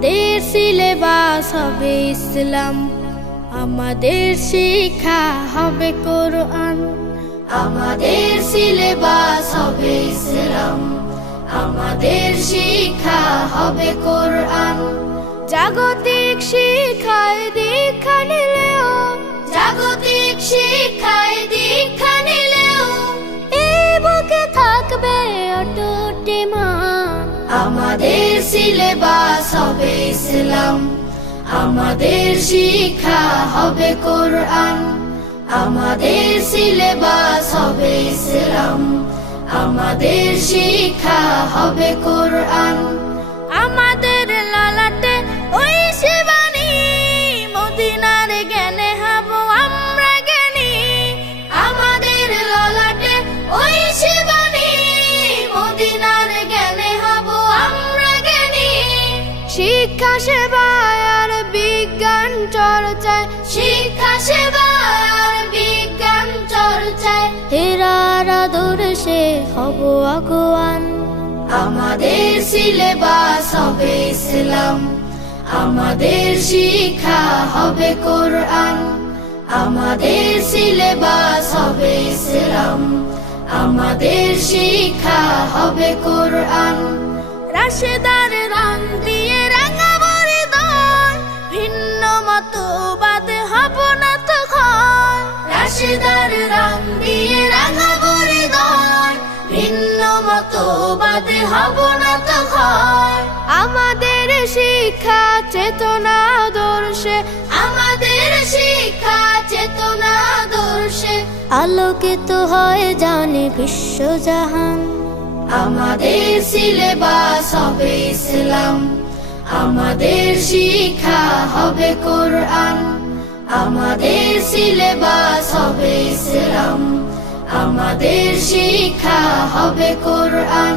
আমাদের সিলেবাস হবে ইসলাম। আমাদের শিক্ষা হবে কোরআন। আমাদের সিলেবাস হবে ইসলাম। আমাদের শিক্ষা হবে কোরআন। জাগতিক শিক্ষায় আমাদের সিলেবাস হবে ইসলাম। আমাদের শিক্ষা হবে কোরআন। আমাদের সিলেবাস হবে ইসলাম। আমাদের শিক্ষা হবে কোরআন। আমাদের শিক্ষা সেবায় আর বিজ্ঞান চর্চায়। শিক্ষা সেবায় আর বিজ্ঞান চর্চায়। হেরার আদর্শে হব আগুয়ান। আমাদের সিলেবাস হবে ইসলাম। আমাদের শিক্ষা হবে কোরআন। আমাদের সিলেবাস হবে ইসলাম। আমাদের শিক্ষা হবে কোরআন। রাশেদার মতবাদ হব না তখন আমাদের শিক্ষা চেতনা দর্শে আমাদের শিক্ষা চেতনা দর্শে আলোকিত হয় জানে বিশ্বজাহান আমাদের সিলেবাস হবে ইসলাম। আমাদের শিক্ষা হবে কোরআন। আমাদের সিলেবাস হবে ইসলাম। আমাদের শিক্ষা হবে কোরআন।